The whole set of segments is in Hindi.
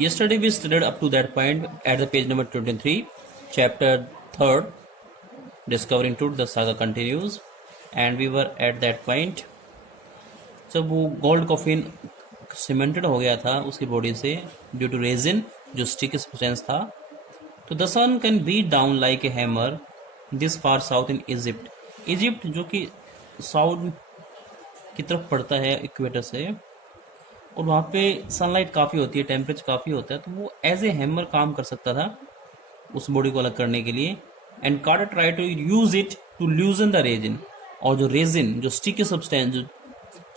Yesterday we studied up to that point at the page number 23, chapter 3rd, discovering truth, the saga continues, and we were at that point जब वो गोल्ड कॉफिन सीमेंटेड हो गया था उसकी बॉडी से ड्यू टू रेजिन जो स्टिकी सब्सटेंस था. तो the sun can beat down like a hammer this far south in Egypt. Egypt जो कि साउथ की तरफ पड़ता है इक्वेटर से, और वहाँ पे सनलाइट काफ़ी होती है, टेम्परेचर काफ़ी होता है, तो वो एज ए हैमर काम कर सकता था उस बॉडी को अलग करने के लिए. And Carter try to use it to loosen the resin. और जो रेजिन, जो स्टिकी सब्सटेंस, जो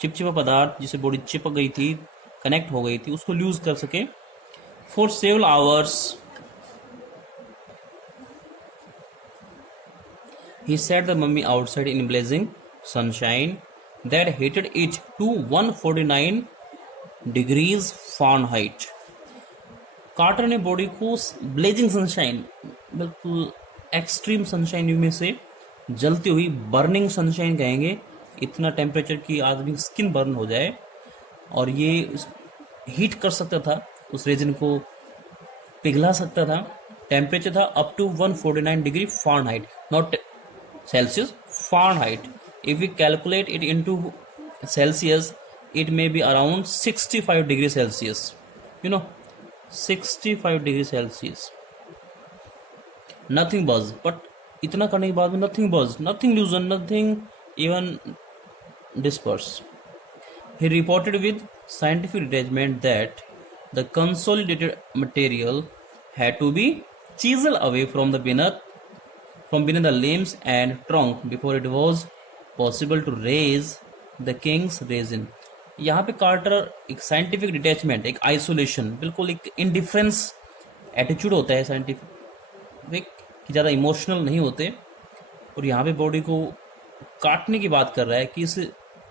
चिपचिपा पदार्थ जिसे बॉडी चिपक गई थी, कनेक्ट हो गई थी, उसको लूज कर सके. For several hours he set the mummy outside in blazing sunshine that heated it to 149 degrees Fahrenheit. Quarter ने बॉडी को ब्लेजिंग सनशाइन, बिल्कुल एक्सट्रीम सनशाइन में से जलती हुई, बर्निंग सनशाइन कहेंगे, इतना टेम्परेचर की आदमी की स्किन बर्न हो जाए, और ये हीट कर सकता था, उस रेजिन को पिघला सकता था. टेम्परेचर था up to 149 degree Fahrenheit, not Celsius, Fahrenheit. If we calculate it into Celsius, it may be around 65 degrees Celsius. 65 degrees Celsius. Nothing buzz. But इतना करने के बाद में nothing buzz, nothing loosen, nothing even disperse. He reported with scientific detachment that the consolidated material had to be chiseled away from beneath the limbs and trunk before it was possible to raise the king's resin. यहाँ पे कार्टर एक साइंटिफिक डिटैचमेंट, एक आइसोलेशन, बिल्कुल एक इंडिफरेंस एटीट्यूड होता है साइंटिफिक कि ज़्यादा इमोशनल नहीं होते, और यहाँ पे बॉडी को काटने की बात कर रहा है कि इस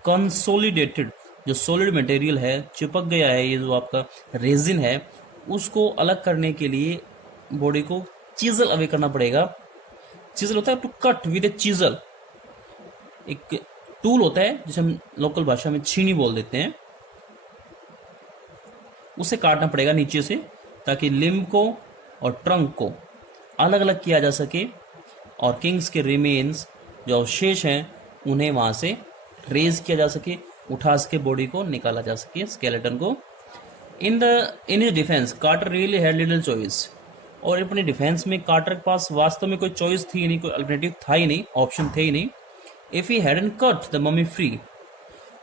कंसोलिडेटेड जो सॉलिड मटेरियल है, चिपक गया है, ये जो आपका रेजिन है, उसको अलग करने के लिए बॉडी को चीजल अवे करना पड़ेगा. चीजल होता है to cut with a chisel, एक टूल होता है जिसे हम लोकल भाषा में छीनी बोल देते हैं, उसे काटना पड़ेगा नीचे से, ताकि लिम्ब को और ट्रंक को अलग अलग किया जा सके, और किंग्स के रिमेन्स जो अवशेष हैं उन्हें वहां से रेज किया जा सके, उठा सके, बॉडी को निकाला जा सके, स्केलेटन को. In his defence Carter really had little choice. और अपने डिफेंस में कार्टर के पास वास्तव में कोई चॉइस थी नहीं, कोई अल्टरनेटिव था ही नहीं, ऑप्शन थे ही नहीं. If he hadn't cut the mummy free,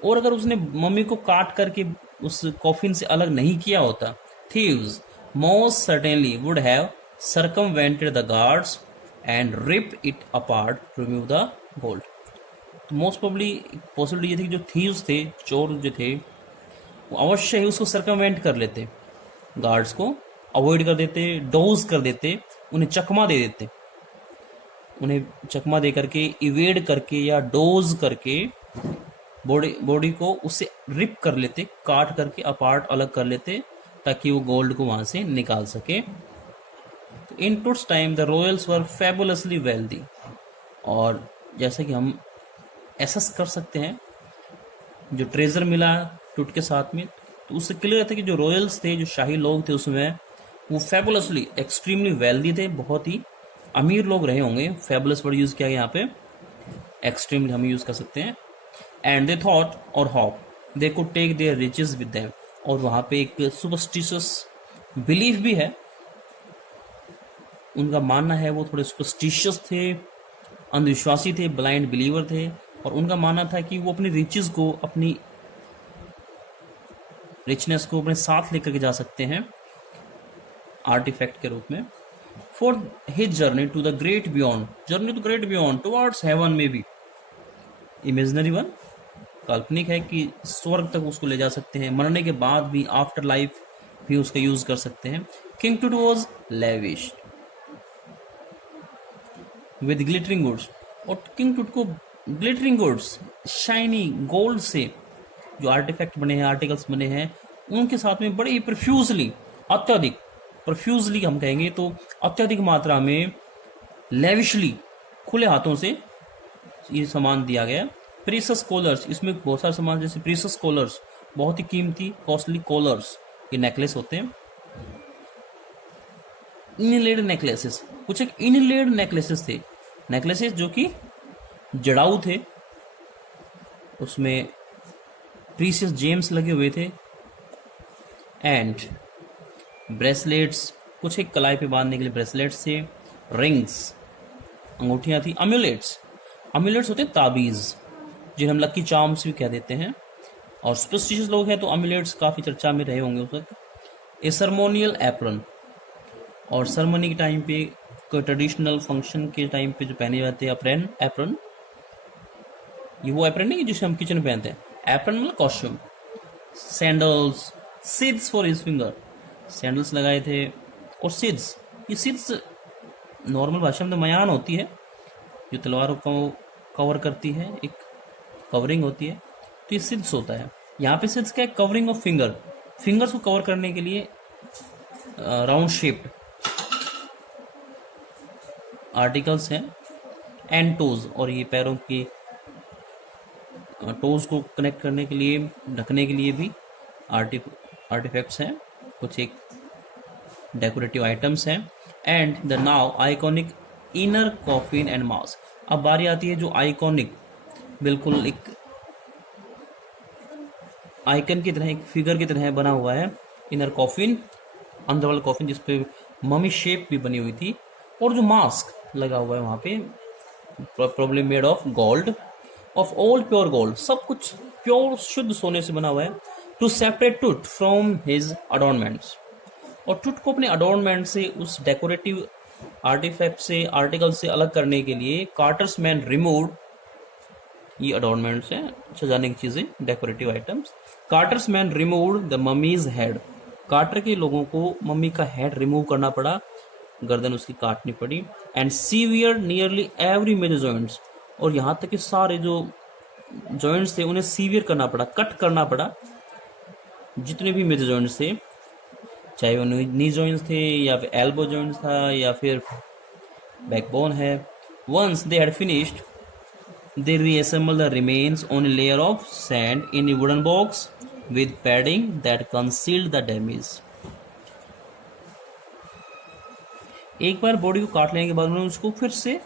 और अगर उसने मम्मी को काट करके उस कॉफिन से अलग नहीं किया होता, thieves most certainly would have circumvented the guards and rip it apart to remove the gold. तो मोस्ट प्रोबेबली पॉसिबिलिटी ये थी कि जो थीव्स थे, चोर जो थे, वो अवश्य ही उसको सर्कमवेंट कर लेते, गार्ड्स को अवॉइड कर देते, डोज कर देते, उन्हें चकमा दे देते, उन्हें चकमा दे करके, इवेड करके या डोज करके बॉडी को उससे रिप कर लेते, काट करके अपार्ट अलग कर लेते, ताकि वो गोल्ड को वहां से निकाल सके. तो in Tut's time the royals were fabulously wealthy. और जैसे कि हम एसेस कर सकते हैं, जो ट्रेजर मिला टुट के साथ में, तो उससे क्लियर था कि जो रॉयल्स थे, जो शाही लोग थे उसमें, वो फैबुलसली एक्सट्रीमली वेल्दी थे, बहुत ही अमीर लोग रहे होंगे. फैबुलस वर्ड यूज किया गया यहाँ पे, एक्सट्रीमली हम यूज कर सकते हैं. एंड दे थॉट और hope they could take their riches with them. और वहाँ पे एक सुपरस्टिशियस बिलीफ भी है, उनका मानना है, वो थोड़े सुपरस्टिशियस थे, अंधविश्वासी थे, ब्लाइंड बिलीवर थे, और उनका मानना था कि वो अपनी रिचेस को, अपनी रिचनेस को अपने साथ लेकर के जा सकते हैं आर्टिफैक्ट के रूप में. For his journey to the great beyond, journey to great beyond towards heaven में भी इमेजिनरी वन, काल्पनिक है कि स्वर्ग तक उसको ले जा सकते हैं, मरने के बाद भी, आफ्टर लाइफ भी उसका यूज कर सकते हैं. किंग टूट was lavish with glittering goods, और किंग टूट को ग्लिटरिंग गुड्स, शाइनी गोल्ड से जो आर्टिफैक्ट बने हैं, आर्टिकल्स बने हैं, उनके साथ में बड़े ही प्रोफ्यूजली, अत्यधिक प्रोफ्यूजली हम कहेंगे तो अत्यधिक मात्रा में, लेविशली, खुले हाथों से ये सामान दिया गया. प्रीसियस कॉलर्स, इसमें बहुत सारे सामान, जैसे प्रीसियस कॉलर्स, बहुत ही कीमती कॉस्टली कॉलर्स, ये नेकलेस होते हैं, इनलेड नेकलेसेस, कुछ एक इनलेड नेकलेसेस थे, नेकलेसेस जो कि जड़ाऊ थे, उसमें प्रीशियस जेम्स लगे हुए थे। एंड ब्रेसलेट्स, कुछ एक कलाई पे बांधने के लिए ब्रेसलेट्स थे। रिंग्स, अंगूठियां थी। अम्यूलेट्स, अम्यूलेट्स होते हैं ताबीज, जिन्हें हम लकी चार्म्स भी कह देते हैं। और सुपरस्टिशियस लोग हैं तो अम्यूलेट्स काफ़ी चर्चा में रहे होंगे उस वक्त। ए सरमोनियल एप्रन, और सरमनी के टाइम पे, कोई ट्रेडिशनल फंक्शन के टाइम पे जो पहने जाते हैं एप्रन, एप्रन, ये वो एप्रन नहीं जिसे हम किचन में पहनते हैं, एप्रन मतलब costume. Sandals, seeds for his finger, sandals लगाए थे। और सिड्स, ये सिड्स नॉर्मल भाषा में तो मयान होती है जो तलवारों को कवर करती है, एक कवरिंग होती है, तो ये सिड्स होता है। यहाँ पे सिड्स क्या है, कवरिंग ऑफ फिंगर, फिंगर्स को कवर करने के लिए राउंड शेप्ड आर्टिकल्स हैं। एंड टोज, और ये पैरों की टोज को कनेक्ट करने के लिए, ढकने के लिए भी आर्टिफैक्ट्स हैं, कुछ एक डेकोरेटिव आइटम्स हैं। And the now iconic inner coffin and mask. अब बारी आती है जो आइकॉनिक, बिल्कुल एक आइकन की तरह, एक फिगर की तरह बना हुआ है, इनर कॉफिन, अंदर वाला कॉफिन जिसपे ममी शेप भी बनी हुई थी। और जो मास्क लगा हुआ है वहां पे, problem made of gold, of old pure gold, सब कुछ प्योर शुद्ध सोने से बना हुआ है। To separate Tut from his adornments, और टूथ को अपने अडोर्नमेंट से, उस डेकोरेटिव आर्टिफैक्ट से, आर्टिकल से अलग करने के लिए कार्टर्स मैन रिमूव्ड, ये अडोर्नमेंट्स हैं, सजाने की चीजें, decorative items. Carter's man removed the mummy's head, Carter के लोगों को मम्मी का हेड रिमूव करना पड़ा, गर्दन उसकी काटनी पड़ी। And sever nearly every major joints, और यहाँ तक कि सारे जो जॉइंट्स थे उन्हें सीवियर करना पड़ा, कट करना पड़ा, जितने भी मेजर जॉइंट्स थे, चाहे वो नी जॉइंट्स थे या फिर एल्बो जॉइंट्स था या फिर बैकबोन है। Once they had finished, they reassemble the remains on a layer of sand in a wooden box with padding that concealed the damage. एक बार बॉडी को काट लेने के बाद उन्होंने उसको फिर से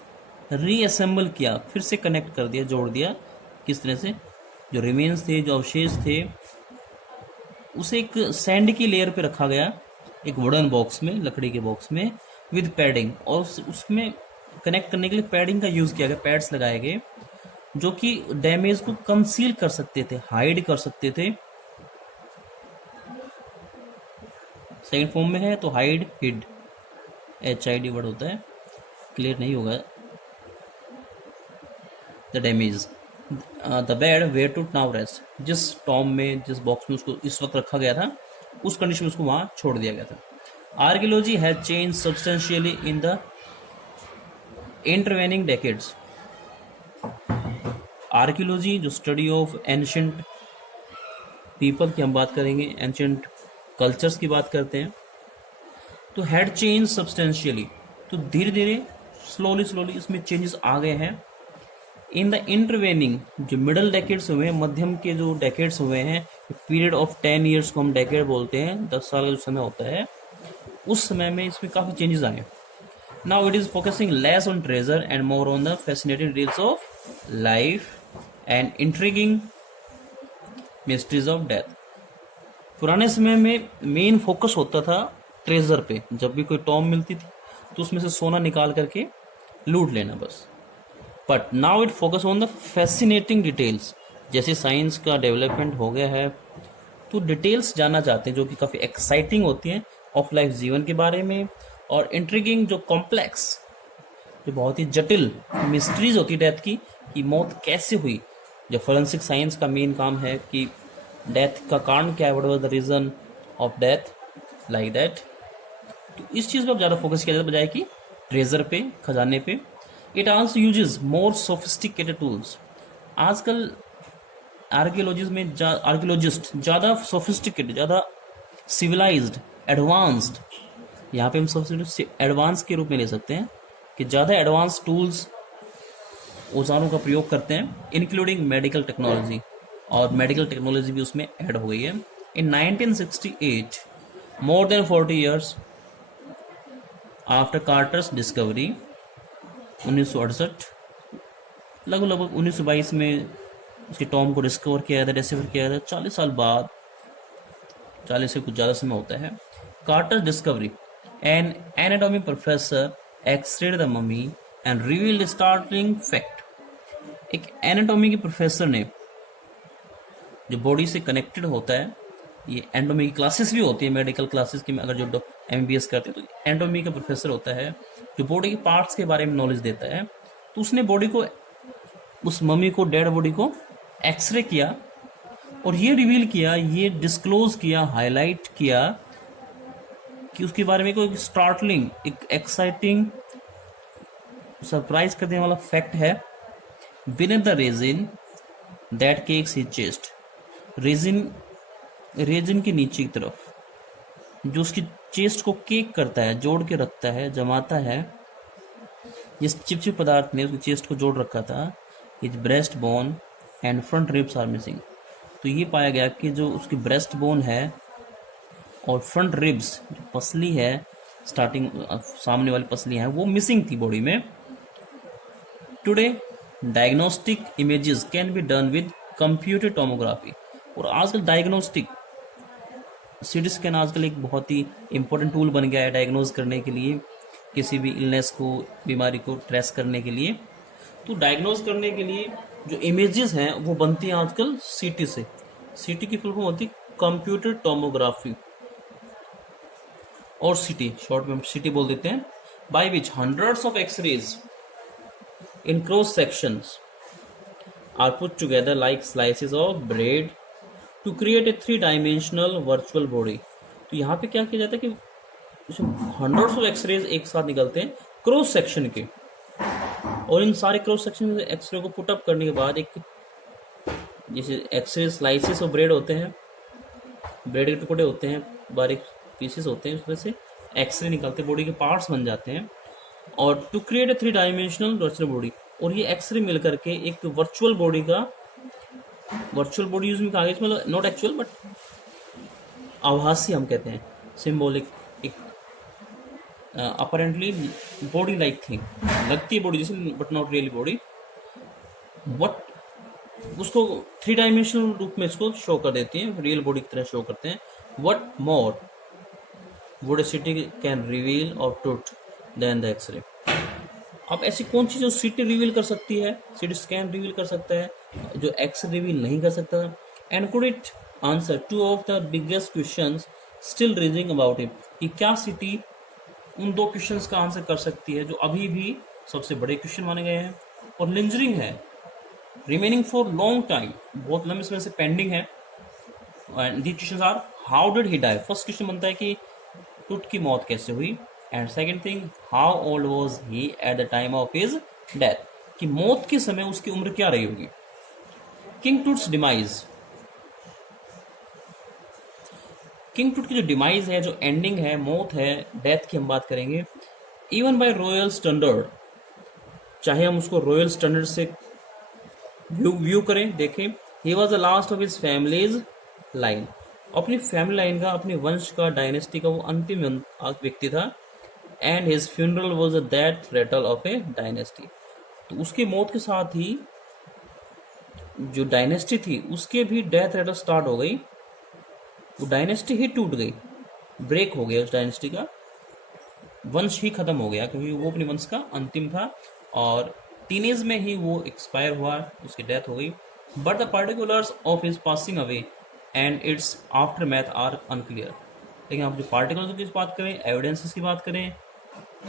रीअसेंबल किया, फिर से कनेक्ट कर दिया, जोड़ दिया। किस तरह से, जो रिमेन्स थे, जो अवशेष थे, उसे एक सैंड की लेयर पे रखा गया, एक वुडन बॉक्स में, लकड़ी के बॉक्स में, विद पैडिंग, और उसमें कनेक्ट करने के लिए पैडिंग का यूज किया गया, पैड्स लगाए गए जो कि डैमेज को कंसील कर सकते थे, हाइड कर सकते थे। सेकंड फॉर्म में है तो हाइड, हिड, HID वर्ड होता है, क्लियर नहीं होगा। The damage, the bed where to now rest, जिस टॉम में, जिस बॉक्स में उसको इस वक्त रखा गया था, उस कंडीशन में उसको वहां छोड़ दिया गया था। Archaeology has change substantially in the intervening decades. Archaeology जो स्टडी ऑफ एंशिएंट पीपल की हम बात करेंगे, एंशिएंट कल्चर्स की बात करते हैं, तो हैड चेंज सब्सटेंशियली, तो धीरे धीरे, स्लोली इसमें चेंजेस आ गए हैं। इन द इंटरवेनिंग, जो मिडल डेकेड्स हुए हैं, मध्यम के जो डेकेड्स हुए हैं, पीरियड ऑफ 10 ईयर्स को हम डेकेड बोलते हैं, 10 साल का जो समय होता है, उस समय में इसमें काफ़ी चेंजेस आए। Now it is focusing less on treasure and more on the fascinating details of life and intriguing mysteries of death. पुराने समय में मेन फोकस होता था ट्रेजर पे, जब भी कोई टॉम मिलती थी तो उसमें से सोना निकाल करके लूट लेना बस। But now it focus on the fascinating details, जैसे साइंस का डेवलपमेंट हो गया है तो डिटेल्स जानना चाहते हैं जो कि काफ़ी एक्साइटिंग होती हैं ऑफ लाइफ, जीवन के बारे में, और इंट्रिगिंग जो कॉम्प्लेक्स, जो बहुत ही जटिल मिस्ट्रीज होती है डेथ की, कि मौत कैसे हुई। जो फोरेंसिक साइंस का मेन काम है कि डेथ का कारण क्या है, what was the reason of death, like that. तो इस चीज़ पर ज़्यादा फोकस किया जाता है बजाय कि ट्रेजर पे, खजाने पे। It also uses more sophisticated tools. आजकल आर्कियोलॉजिस्ट में आर्कियोलॉजिस्ट ज़्यादा सोफिस्टिकेटेड, ज़्यादा सिविलाइज्ड, एडवांस्ड, यहाँ पे हम सोफिस्टिकेटेड एडवांस के रूप में ले सकते हैं कि ज़्यादा एडवांस टूल्स, औजारों का प्रयोग करते हैं, इंक्लूडिंग मेडिकल टेक्नोलॉजी, और मेडिकल टेक्नोलॉजी भी उसमें ऐड हो गई है। इन 1968, more than 40 years, after कार्टर्स discovery 1968, लगभग 1922 में उसके टॉम को डिस्कवर किया गया था, डिस्कवर किया गया था। 40 साल बाद, 40 से कुछ ज़्यादा समय होता है। Carter's discovery, an anatomy professor x-rayed the mummy and revealed startling fact. एक एनाटॉमी के प्रोफेसर ने, जो बॉडी से कनेक्टेड होता है, ये एनाटॉमी की क्लासेस भी होती है मेडिकल क्लासेस की, अगर जो MBBS करते हैं तो एनाटॉमी का प्रोफेसर होता है जो बॉडी के पार्ट्स के बारे में नॉलेज देता है। तो उसने बॉडी को, उस मम्मी को, डेड बॉडी को एक्सरे किया और ये रिवील किया, ये डिस्क्लोज किया, हाईलाइट किया कि उसके बारे में कोई स्टार्टलिंग, एक एक्साइटिंग, सरप्राइज कर देने वाला फैक्ट है। Beneath the resin that cakes his chest, resin के नीचे की तरफ जो उसकी चेस्ट को केक करता है, जोड़ के रखता है, जमाता है, जिस चिपचिप पदार्थ ने उसकी चेस्ट को जोड़ रखा था, his breast bone and front ribs are missing. तो ये पाया गया कि जो उसकी ब्रेस्ट बोन है और फ्रंट रिब्स, जो पसली है, स्टार्टिंग सामने वाली पसली है, वो मिसिंग थी बॉडी में। Today diagnostic images can be done with computer tomography. और आजकल डायग्नोस्टिक CT स्कैन आजकल एक बहुत ही इंपॉर्टेंट टूल बन गया है डायग्नोज करने के लिए, किसी भी इलनेस को, बीमारी को ट्रेस करने के लिए। तो डायग्नोज करने के लिए जो इमेजेस हैं वो बनती हैं आजकल CT से। CT की फुल फॉर्म होती है कंप्यूटर टोमोग्राफी, और CT शॉर्ट में CT बोल देते हैं, by which hundreds of x-rays in cross sections are put together like slices of bread to create a 3 dimensional virtual body. तो यहाँ पे क्या किया जाता है कि हंड्रेड्स ऑफ एक्सरेज एक साथ निकलते हैं क्रॉस सेक्शन के, और इन सारे क्रॉस सेक्शन एक्सरे को पुटअप करने के बाद एक, जैसे एक्सरे स्लाइसेस और ब्रेड होते हैं, ब्रेड के टुकड़े होते हैं, बारीक पीसेस होते हैं, उसमें से एक्सरे निकलते हैं, बॉडी के पार्ट्स बन जाते हैं, और to create a 3 dimensional virtual body. और ये एक्सरे मिल करके एक वर्चुअल बॉडी का, वर्चुअल बॉडी यूज में कहा गया, मतलब नॉट एक्चुअल बट आभासी हम कहते हैं, सिंबॉलिक, एक अपरेंटली बॉडी लाइक थिंग, लगती है बॉडी जैसे but not really body, what उसको 3 डायमेंशनल रूप में इसको शो कर देती है, रियल बॉडी की तरह शो करते हैं। What more would a CT can reveal और ट्रूथ देन द एक्सरे। अब ऐसी कौन सी जो CT रिवील कर सकती है, CT स्कैन रिवील कर सकता है, जो एक्सरे रिवील नहीं कर सकता? And could it answer 2 of the biggest questions still raising about it, कि क्या CT उन 2 क्वेश्चंस का आंसर कर सकती है जो अभी भी सबसे बड़े क्वेश्चन माने गए हैं और लिंजरिंग है, रिमेनिंग फॉर लॉन्ग टाइम, बहुत लंबे समय से पेंडिंग है। And the questions are, how did he die? First question बनता है कि टूट की मौत कैसे हुई, and second thing, how old was he at the time of his death, कि मौत के समय उसकी उम्र क्या रही होगी। किंग टूट्स डिमाइज, किंग टूट की जो डिमाइज है, जो एंडिंग है, मौत है, डेथ की हम बात करेंगे, इवन बाय रॉयल स्टैंडर्ड, चाहे हम उसको रॉयल स्टैंडर्ड से व्यू करें, देखें, he was the last of his families line, अपनी फैमिली लाइन का, अपने वंश का, डायनेस्टी का वो अंतिम व्यक्ति था। And his funeral was the death Ratle of A dynasty, तो उसकी मौत के साथ ही जो डायनेस्टी थी उसके भी डेथ रेटल स्टार्ट हो गई, वो डायनेस्टी ही टूट गई, ब्रेक हो गया, उस डायनेस्टी का वंश ही खत्म हो गया, क्योंकि वो अपने वंश का अंतिम था और टीनेज में ही वो एक्सपायर हुआ, उसकी डेथ हो गई। But the particulars of his passing away and its aftermath are unclear. लेकिन आप जो पार्टिकुलर्स की बात करें, एविडेंसेस की बात करें,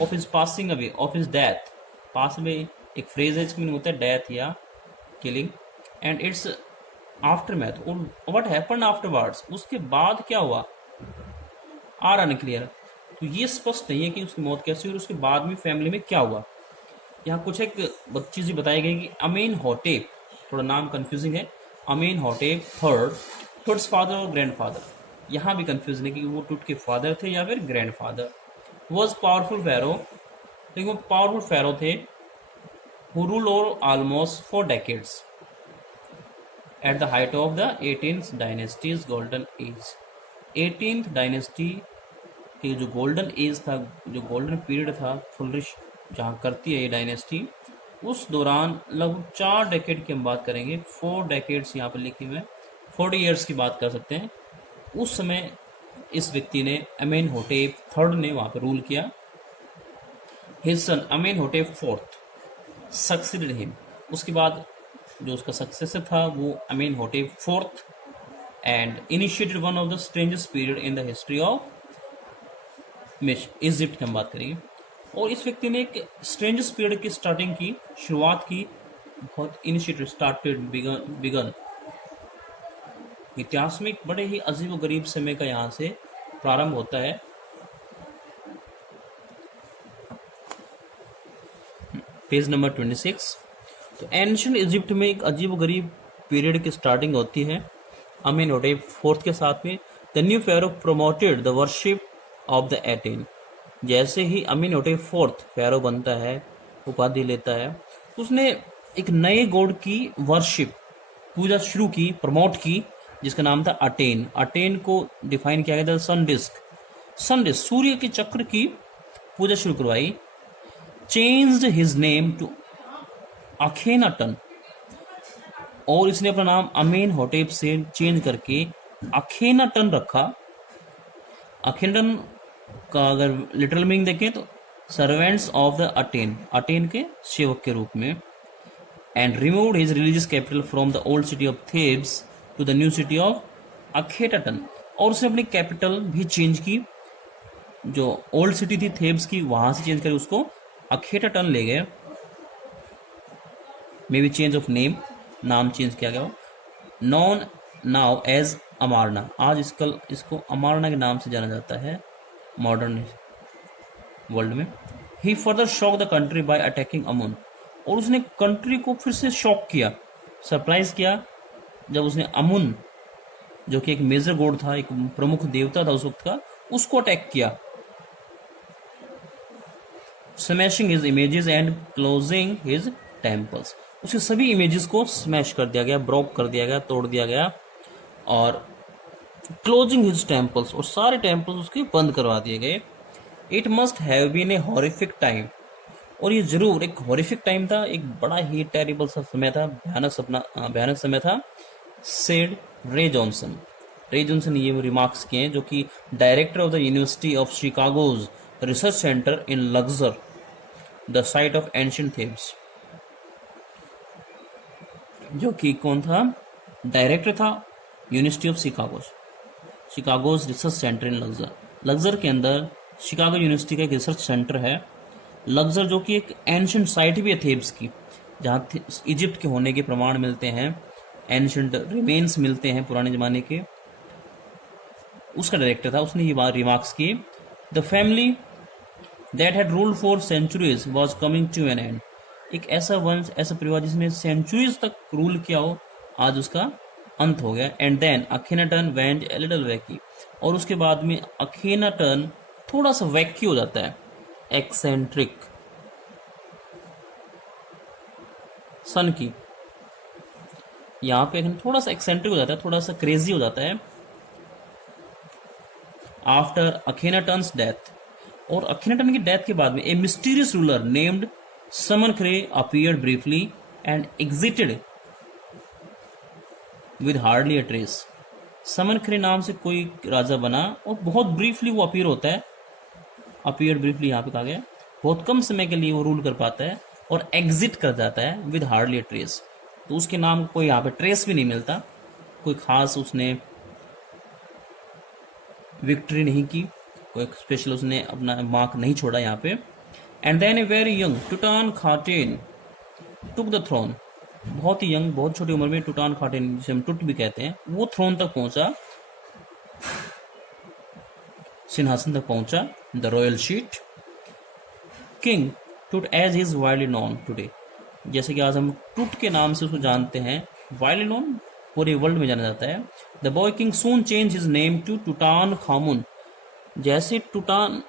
of his passing away, of his death, पास में एक फ्रेज है, इसका मीनिंग होता है डेथ या killing, and its after math, what happened afterwards, उसके बाद क्या हुआ, आर अनक्लियर। तो ये स्पष्ट नहीं है कि उसकी मौत कैसी हुई और उसके बाद में फैमिली में क्या हुआ। यहाँ कुछ एक चीज़ें बताई गई कि अमेनहोटेप, थोड़ा नाम कंफ्यूजिंग है, अमेनहोटेप थर्ड्स फादर और ग्रैंडफादर, यहाँ भी कंफ्यूजन है कि वो टूट के फादर थे या फिर ग्रैंडफादर। वॉज पावरफुल फेरो, लेकिन वो पावरफुल फेरो थे, who rule over almost 4 decades at the height of the 18th dynasty's golden age। 18th dynasty कि जो गोल्डन एज था, जो गोल्डन पीरियड था फ्लोरिश जहाँ करती है ये डायनेस्टी, उस दौरान लगभग 4 डेकेड की हम बात करेंगे, 4 डेकेड्स यहाँ पर लिखे हुए हैं, 40 ईयर्स की बात कर सकते हैं। उस समय इस व्यक्ति ने अमेनहोटेप थर्ड ने वहाँ पर रूल किया। His son Amenhotep fourth succeeded him. उसके बाद जो उसका सक्सेसर था वो Amenhotep fourth, and initiated one of the strangest period in the history of Egypt की हम बात करेंगे। और इस व्यक्ति ने एक स्ट्रेंजेस्ट पीरियड की स्टार्टिंग की, शुरुआत की, बहुत इनिशिएटिव स्टार्टेड बिगन। इतिहास में एक बड़े ही अजीब व गरीब समय का यहाँ से प्रारंभ होता है। Page number 26। तो एंशिएंट इजिप्ट में एक अजीब व गरीब पीरियड की स्टार्टिंग होती है अमेनहोटेप फोर्थ के साथ में। The new pharaoh promoted the worship of the Aten. जैसे ही अमेनहोटेप फोर्थ फेरो बनता है, उपाधि लेता है, उसने एक नए गॉड की वर्शिप, पूजा शुरू की, प्रमोट की, जिसका नाम था अटेन। अटेन को डिफाइन किया गया था सन डिस्क, सूर्य के चक्र की पूजा शुरू करवाई। चेंज्ड हिज नेम टू अखेनाटन, और इसने अपना नाम अमेनहोटेप से चेंज करके अखेनाटन रखा। अखेनाटन का अगर लिटरल मीनिंग देखें तो servants of the Aten, Aten के सेवक के रूप में। And removed his religious capital from the old city of Thebes to the new city of Akhetaten, और उसने अपनी कैपिटल भी चेंज की, जो ओल्ड सिटी थी थेब्स की, वहां से चेंज करके उसको अखेटाटन ले गए। May be change of name, नाम चेंज किया गया। नॉन नाउ एज अमारना, आज इसको अमारना के नाम से जाना जाता है मॉडर्न वर्ल्ड में। He further shock the country by attacking Amun, और उसने कंट्री को फिर से शॉक किया, सरप्राइज किया, जब उसने अमुन, जो कि एक मेजर गॉड था, एक प्रमुख देवता था उस वक्त का, उसको अटैक किया। Smashing his images and closing his temples, उसके सभी इमेजेस को स्मैश कर दिया गया, ब्रोक कर दिया गया, तोड़ दिया गया, और क्लोजिंग हिज टेम्पल्स, और सारे टेम्पल्स उसके बंद करवा दिए गए। It must have been a horrific time, और ये जरूर एक हॉरिफिक टाइम था, एक बड़ा ही टेरिबल सा समय था, भयानक समय था, सेड रे जॉनसन। रे जॉनसन ने ये रिमार्क्स किए हैं, जो कि director of the University of Chicago's research centre in Luxor, the site of ancient Thebes. जो कि कौन था? डायरेक्टर था University of Chicago's research centre in Luxor. Luxor के अंदर शिकागो यूनिवर्सिटी का एक रिसर्च सेंटर है। लग्जर जो कि एक एंशिएंट साइट भी है थेब्स की, जहाँ इजिप्ट के होने के प्रमाण मिलते हैं, एंशिएंट रिमेन्स मिलते हैं पुराने जमाने के। उसका डायरेक्टर था, उसने ये बात रिमार्क्स की। The family that had ruled for centuries was coming to an end, एक ऐसा वंश, ऐसा परिवार जिसने सेंचुरीज तक रूल किया हो, आज उसका अंत हो गया। And then Akhenaten went a little wacky, और उसके बाद में अखेनाटन थोड़ा सा वैकी हो जाता है, एक्सेंट्रिक, सन की यहाँ पे थोड़ा सा एक्सेंट्रिक हो जाता है, थोड़ा सा क्रेजी हो जाता है। आफ्टर अखेनाटन्स डेथ, और अखेनाटन की डेथ के बाद में a mysterious ruler named Smenkhkare appeared briefly and exited with hardly a trace. Smenkhkare नाम से कोई राजा बना, और बहुत ब्रीफली वो अपीयर होता है, अपीयर ब्रीफली यहाँ पे कहा गया, बहुत कम समय के लिए वो रूल कर पाता है और एग्जिट कर जाता है विद हार्डली अ ट्रेस। तो उसके नाम कोई यहाँ पे ट्रेस भी नहीं मिलता, कोई खास उसने विक्ट्री नहीं की, कोई स्पेशल उसने अपना मार्क नहीं छोड़ा यहाँ पे। And then a very young Tutankhaten took the throne, बहुत ही यंग, बहुत छोटी उम्र में टुटानखाटेन, जिसे हम टुट भी कहते हैं, वो थ्रोन तक पहुंचा, सिंहासन तक पहुंचा। The royal seat King Tut as is widely known today, जैसे कि आज हम टुट के नाम से उसको जानते हैं, वाइडली नोन पूरे वर्ल्ड में जाना जाता है। The boy king soon change his name to Tutankhamun, जैसे टुटान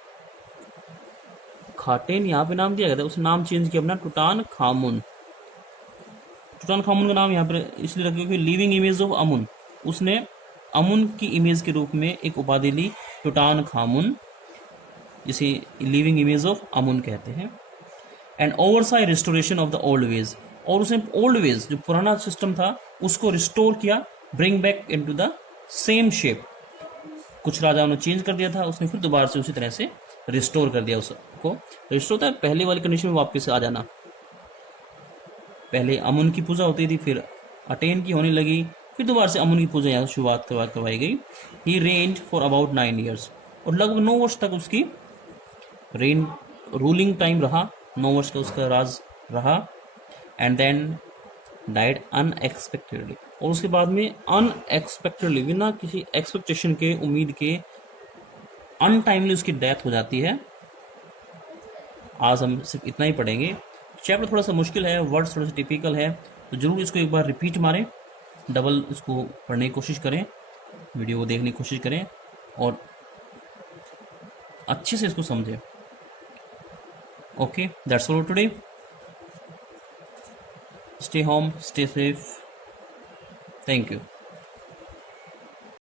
खाटेन यहाँ पे नाम दिया गया था, उस नाम चेंज किया अपना टुटानखामुन। टुटानखामुन का नाम यहाँ पर इसलिए रखा क्योंकि लिविंग इमेज ऑफ अमुन, उसने अमुन की इमेज के रूप में एक उपाधि ली, टुटानखामुन। जिसे लिविंग इमेज ऑफ अमुन कहते हैं। And oversaw restoration of the old ways, और उसने ओल्ड वेज जो पुराना सिस्टम था उसको रिस्टोर किया, bring back into the same shape. कुछ राजाओं ने चेंज कर दिया था, उसने फिर दोबारा से उसी तरह से रिस्टोर कर दिया उसको। रिस्टोर होता है पहले वाली कंडीशन में वापस आ जाना। पहले अमुन की पूजा होती थी, फिर अटेन की होने लगी, फिर दोबारा से अमुन की पूजा यहाँ शुरुआत करवाई गई। ही रेंज फॉर अबाउट 9 years, और लगभग 9 वर्ष तक उसकी रूलिंग टाइम रहा, 9 वर्ष का उसका राज रहा। एंड देन डाइड अनएक्सपेक्टेडली, और उसके बाद में अनएक्सपेक्टेडली, बिना किसी एक्सपेक्टेशन के, उम्मीद के, अनटाइमली उसकी डेथ हो जाती है। आज हम सिर्फ इतना ही पढ़ेंगे। चैप्टर थोड़ा सा मुश्किल है, वर्ड्स थोड़ा सा टिपिकल है, तो जरूर इसको एक बार रिपीट मारें, डबल इसको पढ़ने की कोशिश करें, वीडियो को देखने की कोशिश करें और अच्छे से इसको समझें। Okay, that's all today. Stay home, stay safe. Thank you.